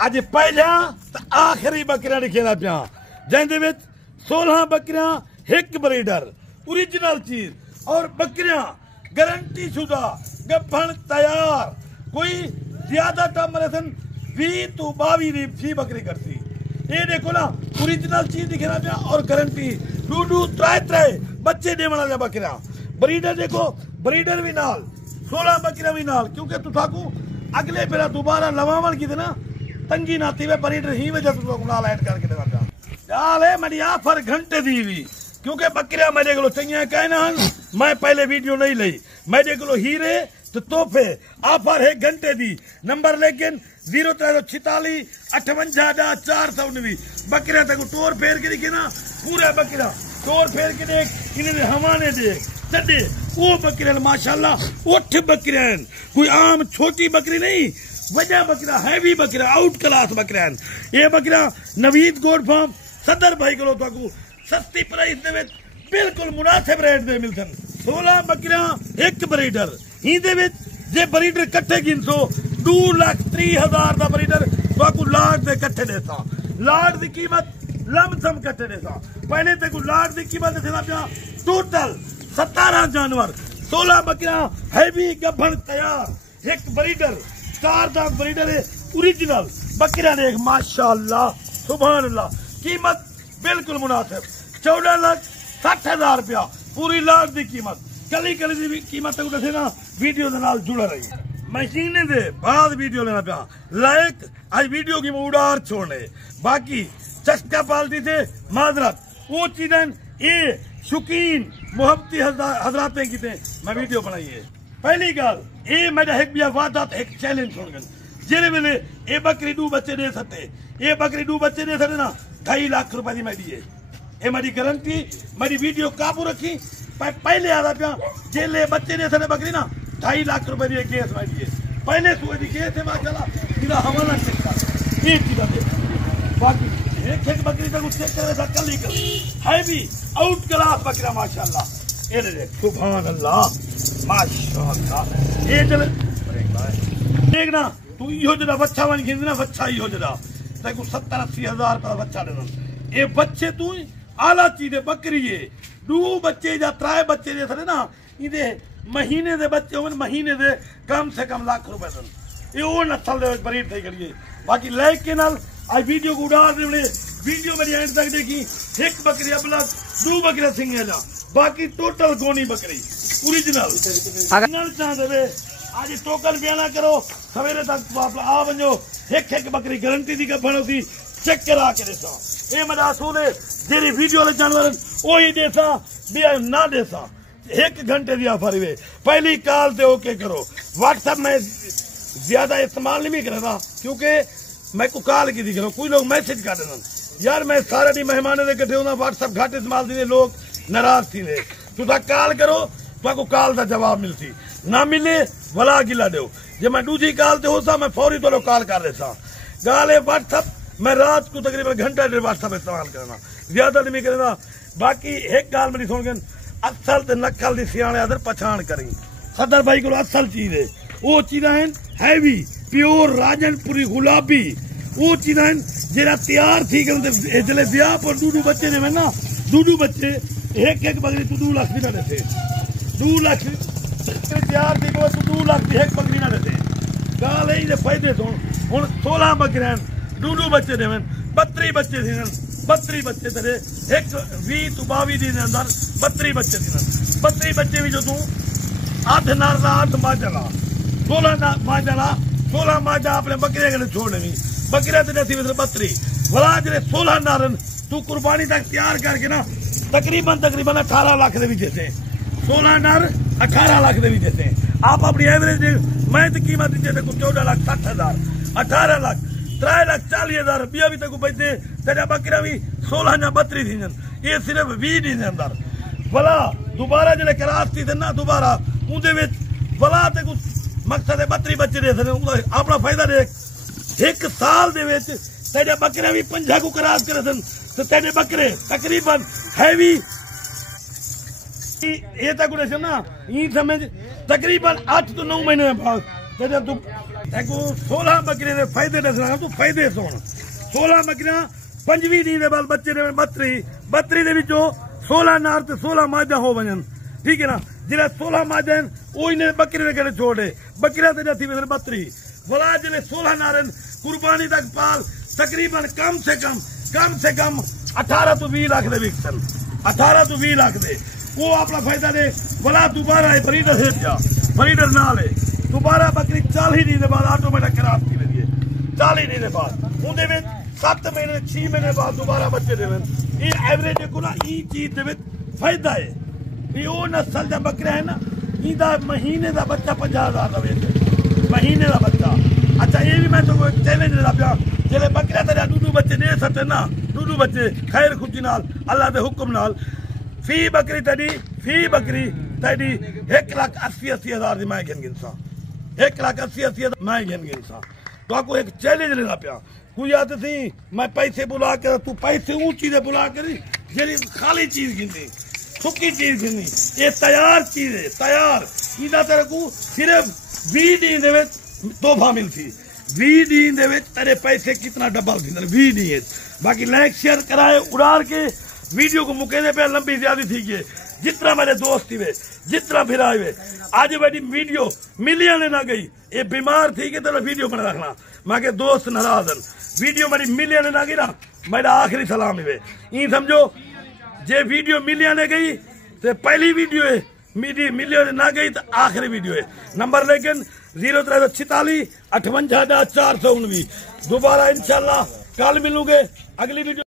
अज पहला आखिरी बकरियां दिखेदा पिया जिंदे विच 16 बकरियां एक ब्रीडर ओरिजिनल चीज और बकरियां गारंटी शुदा गब्भण तैयार कोई ज्यादा टाइम रसन 20 तो 22 दी फी बकरी करती ये देखो ना ओरिजिनल चीज दिखेना पिया और गारंटी दू त्रै बच्चे देने वाला बकरियां ब्रीडर देखो ब्रीडर भी नाल 16 बकरियां भी नाल क्योंकि तुसाकू अगले फिर दोबारा लवावन की ना तंगी नाती वे ब्रीडर ही वजह तुसाकू नाल ऐड करके देना पिया यार है मेरी ऑफर घंटे दी हुई क्योंकि बकरियां मेरे को चाहिए कहना मैं पहले वीडियो नहीं ली मेरे को हीरे तो तोहफे ऑफर है घंटे दी नंबर लेकिन 0346 58 बकरियां तक टोर फेर के दिखे ना पूरा बकरा टोर फेर के देख इन्हें हवाने देख चढ़े वो बकरियां माशाल्लाह 8 बकरियां कोई आम छोटी बकरी नहीं वजह बकरा हैवी बकरा आउट क्लास बकरियां ये बकरा नवीद गोड फार्म सदर भाई को ताकू सस्ती प्राइस दे विच बिल्कुल मुनासिब रेट दे मिलसन 16 बकरियां एक ब्रीडर हिंदे विच जे ब्रीडर कट्ठे गिनसो 2,30,000 दा ब्रीडर ताकू लाख दे कट्ठे देसा लाख दी कीमत लमसम कट्ठे देसा पहले ते को लाख दी कीमत देना पिया टोटल 17 जानवर 16 बकरियां हैवी गब्भण तैयार एक ब्रीडर 4 दांत ब्रीडर है ओरिजिनल बकरियां देख माशाल्लाह सुभान अल्लाह कीमत बिल्कुल मुनासिब 14,60,000 रुपया पूरी लाख की कीमत कली की कीमत दसे ना वीडियो के नाल जुड़ा रही मशीने दे बाद वीडियो लेना पिया लाइक आज वीडियो की उड़ार छोड़ने बाकी चस्का पालती थे माजरत वो चीजें ये शौकीन मुहब्बती हजरातें की थे मैं वीडियो बनाई है पहली गल ये मेरा एक भी वादा एक चैलेंज छोड़ गए जिले वेले ये बकरी 2 बच्चे दे सकते ये बकरी 2 बच्चे दे सकते ना 2.5 लाख रुपए की मेरी है ये मेरी गारंटी मेरी वीडियो काबू रखी पहले आधा पिया जेले बच्चे दे सकते बकरी ना 2.5 लाख रुपए की केस मेरी है पहले सुबह की केस है माशाल्लाह सीधा हवाला चेक कर एक चीज दे बाकी एक बकरी तक चेक करे था कल ही कर है भी आउट क्लास बकरा माशाल्लाह ये देख सुभान अल्लाह माशाल्लाह ये चल देखना तू यो जरा बच्चा बन के ना बच्चा ही हो जरा तेको 70-80,000 का बच्चा देना ये बच्चे तू आला चीज बकरी है 2 बच्चे या 3 बच्चे दे सरे ना इदे महीने दे बच्चे होन महीने दे कम से कम लाख रुपए दन ये ओ नस्ल दे ब्रीड थई करिए बाकी लाइक के नाल आज वीडियो को उड़ा दे वीडियो मेरी एंड तक देखी एक बकरी अबला 2 बकरियां सिंगेला बाकी टोटल गोनी बकरी ओरिजिनल अगर चाह देवे आज टोकन बयाना करो सवेरे तक आ वनो एक बकरी गारंटी दी गब्भण होती चेक करा के देसा ये मेरा असूल है जेरी वीडियो ले जानवर ओ ही देसा बिया ना देसा 1 घंटे दी ऑफर है पहली कॉल ते ओके करो व्हाट्सएप में ज्यादा इस्तेमाल नहीं करता क्योंकि मैं को कॉल की दी करो कोई लोग मैसेज कर देना यार मैं सारे दी मेहमान दे इकट्ठे होना व्हाट्सएप घट इस्तेमाल दी लोग नाराज थी ने तुसा कॉल करो तो कॉल का जवाब मिलती ना मिले वला गिला दो जे मैं दूसरी कॉल ते होसा मैं फौरी तो कॉल कर लेसा गाल है व्हाट्सएप मैं रात को तकरीबन घंटा डेढ़ व्हाट्सएप इस्तेमाल करना ज्यादा नहीं करना बाकी एक गाल मेरी सुन गए असल ते नकल दी सियाने अदर पछाण करी सदर भाई को असल चीज है वो चीजा हैं हैवी प्योर राजनपुरी गुलाबी वो चीजा हैं जेरा तैयार थी गए जले ब्याह पर 2 बच्चे ने ना 2 बच्चे एक बकरी तू 2 लाख भी ना देते 2 लाख तैयार थी 2 लाख की एक बकरी ना देते गाल है फायदे सुन हुन 16 बकरियां 2 बच्चे दे 32 बच्चे थे 32 बच्चे तेरे एक 20 तो 22 दिन अंदर 32 बच्चे थे 32 बच्चे भी जो तू 8 नार 8 माजला 16 माजला 16 माजा अपने बकरे के छोड़ने बकरिया तेरे 32 भला जे 16 नारन तू कुर्बानी तक तैयार करके ना तकरीबन 18 लाख दे विच देते 16 नार 18 लाख दे विच देते आप अपनी एवरेज मैं तो कीमत देते कुछ 14,60,000 18 लाख 3,40,000 रुपया भी तक बचते तेरा बकरा भी 16 या 32 थी ये सिर्फ 20 दिन के अंदर भला दोबारा जो करास थी ना दोबारा उनके भला ते कुछ मकसद है 32 बच्चे दे सकते अपना फायदा देख 1 साल दे तेरे बकरे भी 50 को करास करे तो तेरे बकरे तकरीबन हैवी ये तक ना ये समझ तकरीबन 8 तो 9 महीने में भाग 16 बकरियां दे फायदे दसना तू फायदे सुन 16 बकरियां 25 दिन दे बाद बच्चे दे 32 दे विचों 16 नार ते 16 माजा हो वजन ठीक है ना जिले 16 माजा ओही ने बकरी दे गड़े छोड़े बकरियां ते जाती वे 32 बोला जिले 16 नारन कुर्बानी तक पाल तकरीबन कम से कम 18 तो 20 लाख दे विकसन 18 तो 20 लाख दे वो अपना फायदा दे बोला दोबारा ब्रीडर से जा ब्रीडर ना ले दोबारा बकरी 40 दिन बाद ऑटोमेटिक खराब की लगी है 40 दिन बाद उनदे विच 7 महीने 6 महीने बाद दोबारा बच्चे देवन ये एवरेज को ना ई चीज दे विच फायदा है ये वो नस्ल दा बकरा है ना इंदा महीने दा बच्चा 50,000 दा वेच महीने दा बच्चा अच्छा ये भी मैं तो चैलेंज दा पिया जेले बकरा तेरा दूधू बच्चे दे सकते ना दूधू बच्चे खैर खुशी नाल अल्लाह दे हुक्म नाल फी बकरी तेरी 1,80,000 दी मैं गिनसा 1,80,000 मैं गिनसा तो आपको एक चैलेंज लेना पिया कोई आते थी मैं पैसे बुला के तू पैसे ऊंची दे बुला कर जेरी खाली चीज गिननी सुखी चीज गिननी ये तैयार चीज है तैयार इदा तेरे को सिर्फ 20 दिन दे विच तोहफा मिलती 20 दिन दे विच तेरे पैसे कितना डबल दिंदे 20 दिन बाकी लाइक शेयर कराए उड़ार के वीडियो को मुकेने पे लंबी ज्यादा थी के जितना मेरे दोस्त हुए जितना फिर आए हुए आज मेरी वीडियो मिलियन ना गई ये बीमार थी कि तेरा वीडियो बना रखना मैं के दोस्त नाराजन वीडियो मेरी मिलियन ना गई ना मेरा आखिरी सलाम हुए ये समझो जे वीडियो मिलियन गई तो पहली वीडियो है मिलियन ना गई तो आखिरी वीडियो है नंबर लेकिन 0346 58 419 दोबारा इंशाल्लाह कल मिलूंगे अगली वीडियो